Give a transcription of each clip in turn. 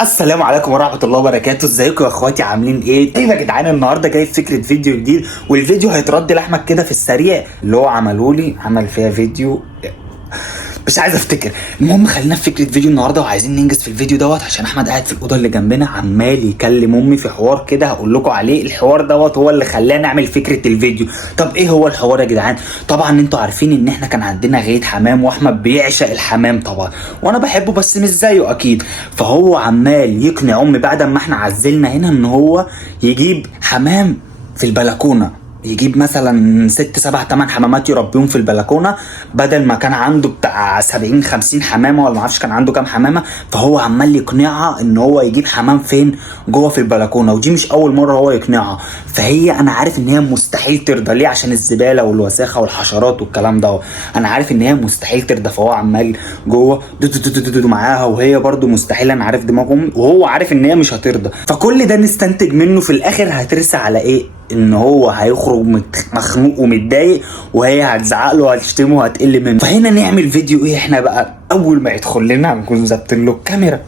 السلام عليكم ورحمة الله وبركاته. ازيكم يا اخواتي؟ عاملين ايه؟ طيب يا جدعان، النهارده جاي فكرة فيديو جديد، والفيديو هيترد لاحمد كده في السريع اللي هو عمل فيها فيديو مش عايز افتكر. المهم خلينا في فكره فيديو النهارده، وعايزين ننجز في الفيديو دوت عشان احمد قاعد في الاوضه اللي جنبنا عمال يكلم امي في حوار كده هقول لكم عليه. الحوار دوت هو اللي خلانا نعمل فكره الفيديو. طب ايه هو الحوار يا جدعان؟ طبعا انتوا عارفين ان احنا كان عندنا غايه حمام، واحمد بيعشق الحمام طبعا، وانا بحبه بس مش زيه اكيد. فهو عمال يقنع امي بعد ما احنا عزلنا هنا ان هو يجيب حمام في البلكونه، يجيب مثلا 6 7 8 حمامات يربيهم في البلكونه، بدل ما كان عنده بتاع 70 50 حمامه ولا ما اعرفش كان عنده كام حمامه. فهو عمال يقنعها ان هو يجيب حمام فين؟ جوه في البلكونه. ودي مش اول مره هو يقنعها، فهي انا عارف ان هي مستحيل ترضى. ليه؟ عشان الزباله والوساخه والحشرات والكلام ده، انا عارف ان هي مستحيل ترضى. فهو عمال جوه دو معاها، وهي برده مستحيل. انا عارف دماغهم، وهو عارف ان هي مش هترضى. فكل ده نستنتج منه في الاخر هترسى على ايه؟ ان هو هيخرج مخنوق ومتضايق، وهي هتزعق له وهتشتمه وهتقل منه. فهنا نعمل فيديو ايه؟ احنا بقى اول ما يدخل لنا هنكون ظابطين له الكاميرا،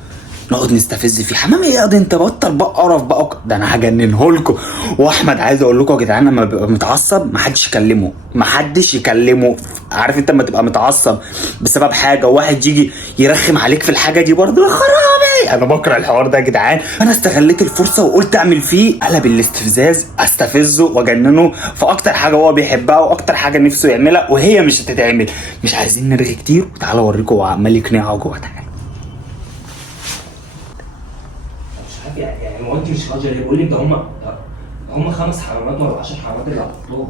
نقعد نستفز فيه. حمام ايه يا انت؟ بطل بقى قرف بقى، ده انا هجننه لكم. واحمد عايز اقول لكم يا جدعان، لما ببقى متعصب محدش يكلمه. عارف انت لما تبقى متعصب بسبب حاجه وواحد يجي يرخم عليك في الحاجه دي برضه، يا خرابي انا بكره الحوار ده يا جدعان. انا استغليت الفرصه وقلت اعمل فيه قلب الاستفزاز، استفزه واجننه في اكتر حاجه هو بيحبها واكتر حاجه نفسه يعملها وهي مش هتتعمل. مش عايزين نرغي كتير، وتعالى اوريكم هو عمال يقنعه جوه. تعالى. يعني ما انت مش راجل ليه؟ بقول لك ده هم 5 حمامات ولا 10 حمامات اللي هتحطوهم.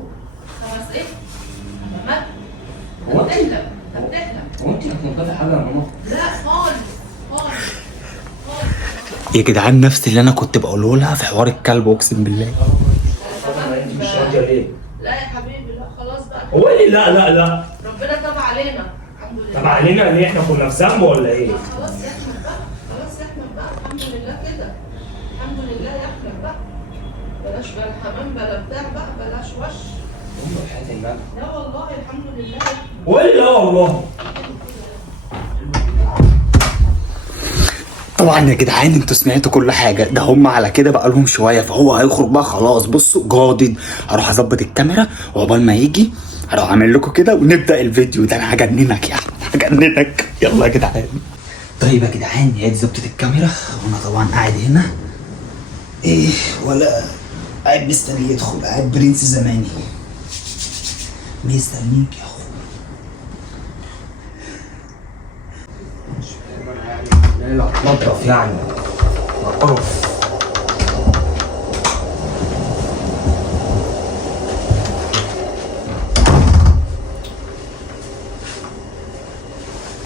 5 ايه؟ حمامات؟ هو انت بتحلم. هو انت هتنضفي حاجه يا ماما؟ لا خالص. يا جدعان نفس اللي انا كنت بقوله لها في حوار الكلب، اقسم بالله. انت مش راجل ليه؟ لا يا حبيبي، لا خلاص بقى. هو ايه؟ لا ربنا تاب علينا الحمد لله. طب علينا ليه؟ احنا كنا في ذنب ولا ايه؟ لا خلاص يحمد بقى، الحمد لله كده. الحمد لله يحمد بقى. بلاش بقى الحمام، بلا بتاع بقى، بلاش وش. بحياة النبي. لا والله الحمد لله يحمد. ولا والله. طبعا يا جدعان انتوا سمعتوا كل حاجه، ده هم على كده بقى لهم شويه. فهو هيخرج بقى خلاص. بصوا جادد، هروح اظبط الكاميرا وعقبال ما يجي هروح اعمل لكم كده ونبدا الفيديو. ده انا هجننك يا احمد، هجننك. يلا يا جدعان. طيب يا جدعان، هي دي ظبطت الكاميرا، وانا طبعا قاعد هنا ايه ولا قاعد مستني يدخل، قاعد برنس زماني مستنيك يا اخو. لا نضف يعني قرف.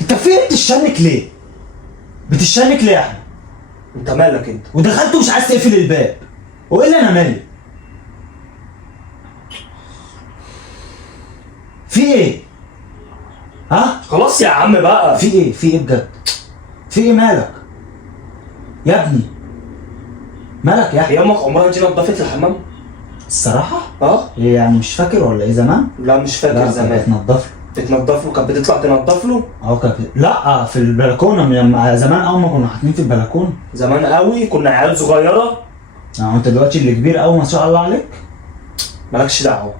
انت فين؟ بتشنك ليه؟ بتشنك ليه يا احمد؟ انت مالك انت؟ ودخلت ومش عايز تقفل الباب، وايه اللي انا مالي؟ في ايه؟ ها؟ خلاص يا عم بقى. في ايه؟ في ايه بجد؟ في ايه مالك؟ يا ابني مالك يا احمد؟ هي امك عمرها دي نضفت الحمام؟ الصراحة؟ اه؟ ايه يعني مش فاكر ولا ايه زمان؟ لا مش فاكر زمان. بتنضف بتنضف له؟ كانت بتطلع تنضف له؟ كانت لا في البلكونة زمان اول ما كنا حاطين في البلكونة. زمان قوي كنا عيال صغيره. انت دلوقتي اللي كبير قوي ما شاء الله عليك. مالكش دعوه.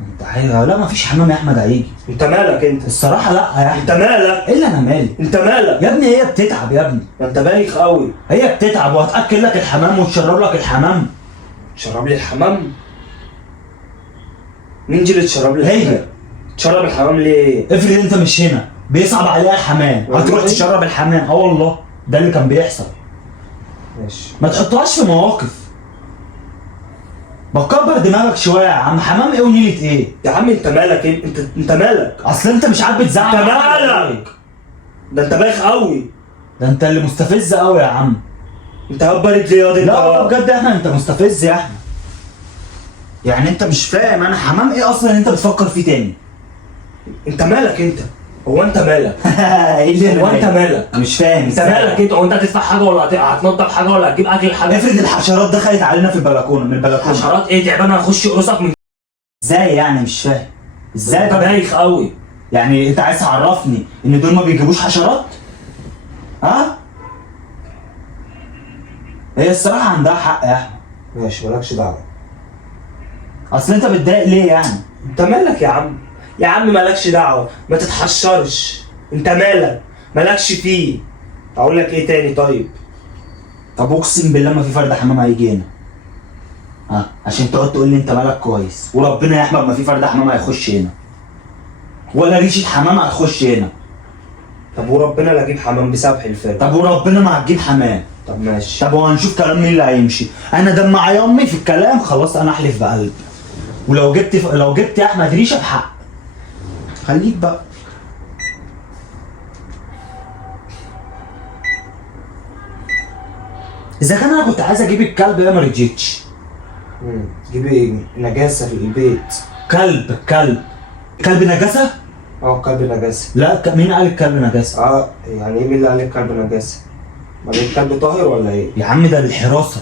انت عايز؟ لا ما فيش حمام يا احمد هيجي. انت مالك انت؟ الصراحة لا يا احمد. انت مالك؟ ايه اللي انا مالي؟ انت مالك؟ يا ابني هي بتتعب يا ابني. ما انت بايخ قوي. هي بتتعب وهتاكل لك الحمام وتشرب لك الحمام. شرب لي الحمام؟ مين دي اللي تشرب لي هي. الحمام؟ تشرب الحمام ليه؟ افرض انت مش هنا بيصعب عليها الحمام، والله. هتروح تشرب الحمام. والله ده اللي كان بيحصل. ماشي. ما تحطهاش في مواقف. بكبر دماغك شويه يا عم. حمام ايه ونيله ايه؟ يا عم انت مالك ايه؟ انت مالك؟ اصل انت مش عارف تزعق. انت مالك؟ ده انت بايخ قوي. ده انت اللي مستفز قوي يا عم. انت هبرد ليه ياض؟ لا والله بجد يا احمد انت مستفز يا احمد. يعني انت مش فاهم انا حمام ايه اصلا انت بتفكر فيه تاني. انت مالك انت؟ هو انت مالك؟ ايه اللي هو انت مالك؟ انا مش فاهم. انت مالك انت؟ هو انت هتدفع حاجه ولا هتنضف حاجه ولا هتجيب اكل حاجه؟ افرض الحشرات دخلت علينا في البلكونه من البلكونه. حشرات ايه؟ تعبان هخش يقرصك من ازاي يعني؟ مش فاهم ازاي. انت بايخ قوي. يعني انت عايز تعرفني ان دول ما بيجيبوش حشرات؟ ها؟ هي الصراحه عندها حق يا احمد. ماشي مالكش دعوه. اصل انت بتضايق ليه يعني؟ انت مالك يا عم؟ يا عم مالكش دعوه، ما تتحشرش. انت مالك؟ مالكش فيه. اقول لك ايه تاني طيب؟ طب اقسم بالله ما في فرد حمام هيجي هنا. عشان تقعد تقول لي انت مالك كويس، وربنا يا احمد ما في فرد حمام هيخش هنا. ولا ريشه حمام هتخش هنا. طب وربنا لا اجيب حمام بسبب حلفان. طب وربنا ما هتجيب حمام. طب ماشي. طب وهنشوف كلام مين اللي هيمشي. انا دم معايا امي في الكلام، خلاص انا احلف بقلب. ولو جبت يا احمد ريشه بحق. خليك بقى. اذا كان انا كنت عايز اجيب الكلب ده ما رضيتش. جيبي نجاسه في البيت. كلب نجاسه؟ كلب نجاسه. لا مين قال الكلب نجاسه؟ يعني ايه مين اللي قال الكلب نجاسه؟ ما ده الكلب طاهر ولا ايه؟ يا عم ده للحراسه.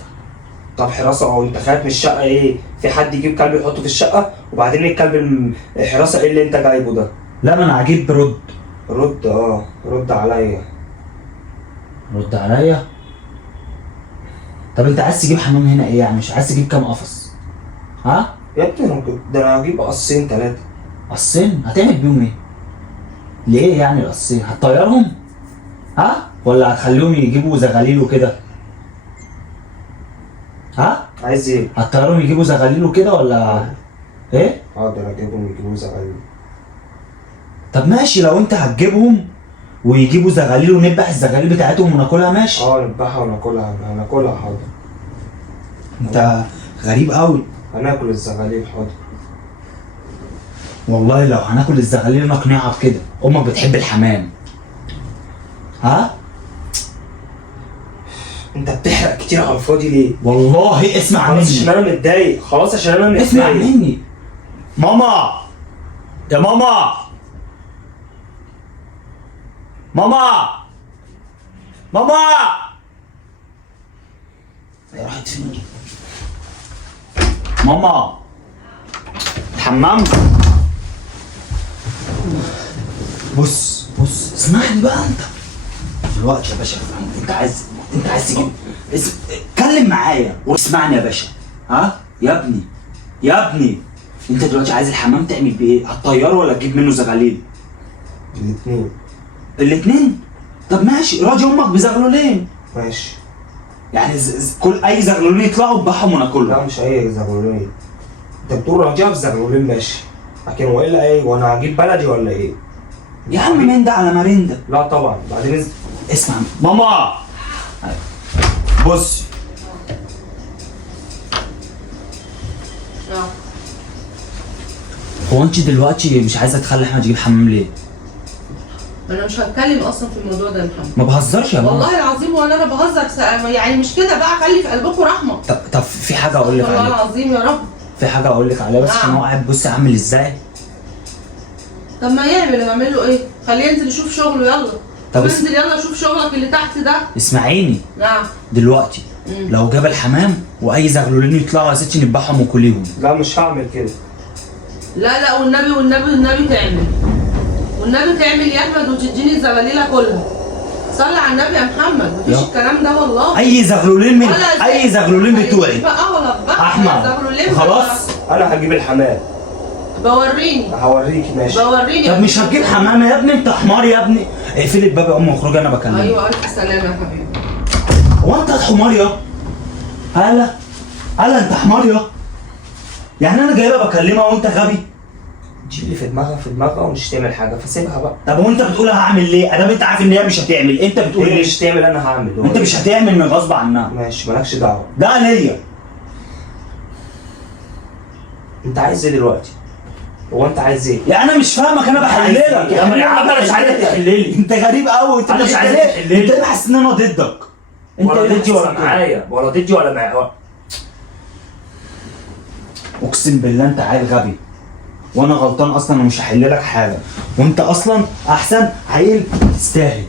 طب حراسه انت خايف من الشقه ايه؟ في حد يجيب كلب يحطه في الشقه وبعدين الكلب الحراسه ايه اللي انت جايبه ده؟ لا ما انا هجيب رد رد عليا. رد عليا؟ طب انت عايز تجيب حمام هنا ايه يعني؟ مش عايز تجيب كام قفص؟ ها؟ يا ابني ده انا هجيب قصين 3. قصين؟ هتعمل بيهم ايه؟ ليه يعني القصين؟ هتطيرهم؟ ها؟ ولا هتخليهم يجيبوا زغاليل وكده؟ ها؟ عايز ايه؟ هتطيرهم يجيبوا زغاليل وكده ولا ايه؟ اقدر اجيبهم يجيبوا زغاليل. طب ماشي لو انت هتجيبهم ويجيبوا زغاليل ونذبح الزغاليل بتاعتهم وناكلها ماشي. نذبحها وناكلها حاضر. انت غريب قوي. هناكل الزغاليل حاضر. والله لو هناكل الزغاليل نقنعها بكده، امك بتحب الحمام. ها؟ انت بتحرق كتير على الفاضي ليه؟ والله اسمع مني. عشان انا متضايق، خلاص عشان انا متضايق. اسمع مني. ماما يا ماما هي راحت فين؟ ماما الحمام. بص اسمعني بقى انت دلوقتي يا باشا. انت عايز تجيب اتكلم معايا واسمعني يا باشا. ها يا ابني انت دلوقتي عايز الحمام تعمل بيه ايه؟ هتطيره ولا تجيب منه زغاليل؟ الاتنين؟ طب ماشي راضي امك بزغلولين. ماشي يعني كل اي زغلولين يطلعوا اذبحهم وناكلهم. لا مش اي زغلولين. انت بتقول راضيها بزغلولين ماشي، لكن والا ايه؟ وانا هجيب بلدي ولا ايه؟ يا عم مين ده على مرندة؟ لا طبعا. بعدين اسمع ماما بص. هو انت دلوقتي مش عايزه تخلي احمد يجيب حمام ليه؟ انا مش هتكلم اصلا في الموضوع ده يا محمد. ما بهزرش يا ماما والله العظيم ولا انا بهزر. يعني مش كده بقى، خلي في قلبكم رحمه. طب في حاجه اقول لك عليها. والله العظيم يا رب. في حاجه اقول لك عليها بس عشان هو قاعد بص عامل ازاي. طب ما نعمل له ايه؟ خليه ينزل يشوف شغله يلا. طب انزل يلا شوف شغلك اللي تحت ده. اسمعيني. نعم. دلوقتي لو جاب الحمام واي زغلولين يطلعوا يا ستي نذبحهم وكليهم. لا مش هعمل كده. لا والنبي تعمل. والنبي تعمل يا احمد وتديني الزغاليل كلها. صلي على النبي يا محمد، مفيش الكلام ده والله. اي زغلولين بتوعي بقى ولا بقى احمد خلاص. انا هجيب الحمام. بوريني. هوريكي ماشي. بوريني. طب مش هتجيب حمام يا ابني؟ انت حمار يا ابني. اقفلي الباب يا ام واخرجي انا بكلمك. ايوه الف سلامه يا حبيبي. هو انت حمار يا؟ هلا انت حمار يا؟ يعني انا جايبها بكلمها وانت غبي؟ دي اللي في دماغها ومش تعمل حاجه فسيبها بقى. طب وانت بتقول هعمل ليه؟ ادام انت عارف ان هي مش هتعمل، انت بتقول ليه؟ ليه؟ مش تعمل انا هعمل. انت مش هتعمل من غصب عنها. ماشي مالكش دعوه. ده ليا. انت عايز ايه دلوقتي؟ هو انت عايز ايه؟ يعني انا مش فاهمك، انا بحللك يا عم انا مش عايزك تحللي. انت غريب قوي. انت مش عايزك تحللي. انت حاسس ان انا ضدك. انت ولا ضدي ولا كده؟ معايا ولا ضدي ولا معايا. اقسم بالله انت عيل غبي وانا غلطان اصلا ومش هحل لك حاجه، وانت اصلا احسن عيل تستاهل.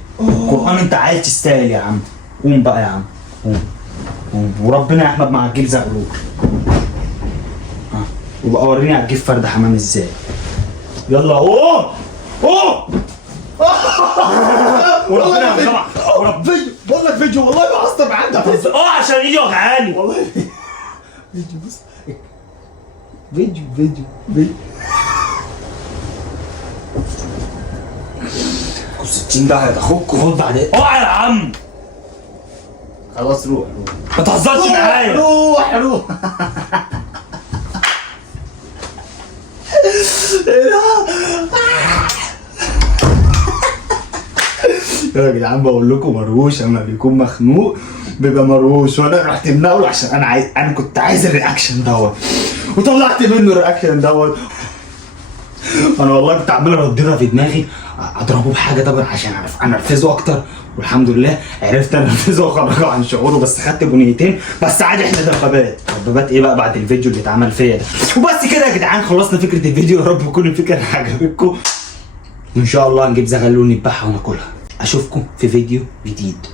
قرآن انت عيل تستاهل يا عم. قوم بقى يا عم قوم. وربنا يا احمد ما هتجيب زغلول. وبقى وريني هتجيب فرد حمام ازاي. يلا قوم. وربنا يا جماعه وربنا بقول لك فيديو والله ما عصب عندك. عشان انا ايدي وجعاني والله. فيديو بص، فيديو الستين ده هيتاخدكوا خد بعدين. اوعى يا عم، خلاص روح ما تهزرش معايا. روح يا جدعان بقول لكم مروش لما بيكون مخنوق بيبقى مروش، وانا رحت منقله عشان انا كنت عايز الرياكشن دوت وطلعت منه الرياكشن دوت. انا والله كنت عمال ارددها في دماغي اضربه بحاجه طبعا عشان انرفزه اكتر، والحمد لله عرفت انرفزه واخرجه عن شعوره، بس خدت بنيتين بس عادي. احنا دبابات ايه بقى بعد الفيديو اللي اتعمل فيا ده. وبس كده يا جدعان خلصنا فكره الفيديو. يا رب تكون الفكره عجبتكم، وان شاء الله هنجيب زغلول نذبحها وناكلها. اشوفكم في فيديو جديد.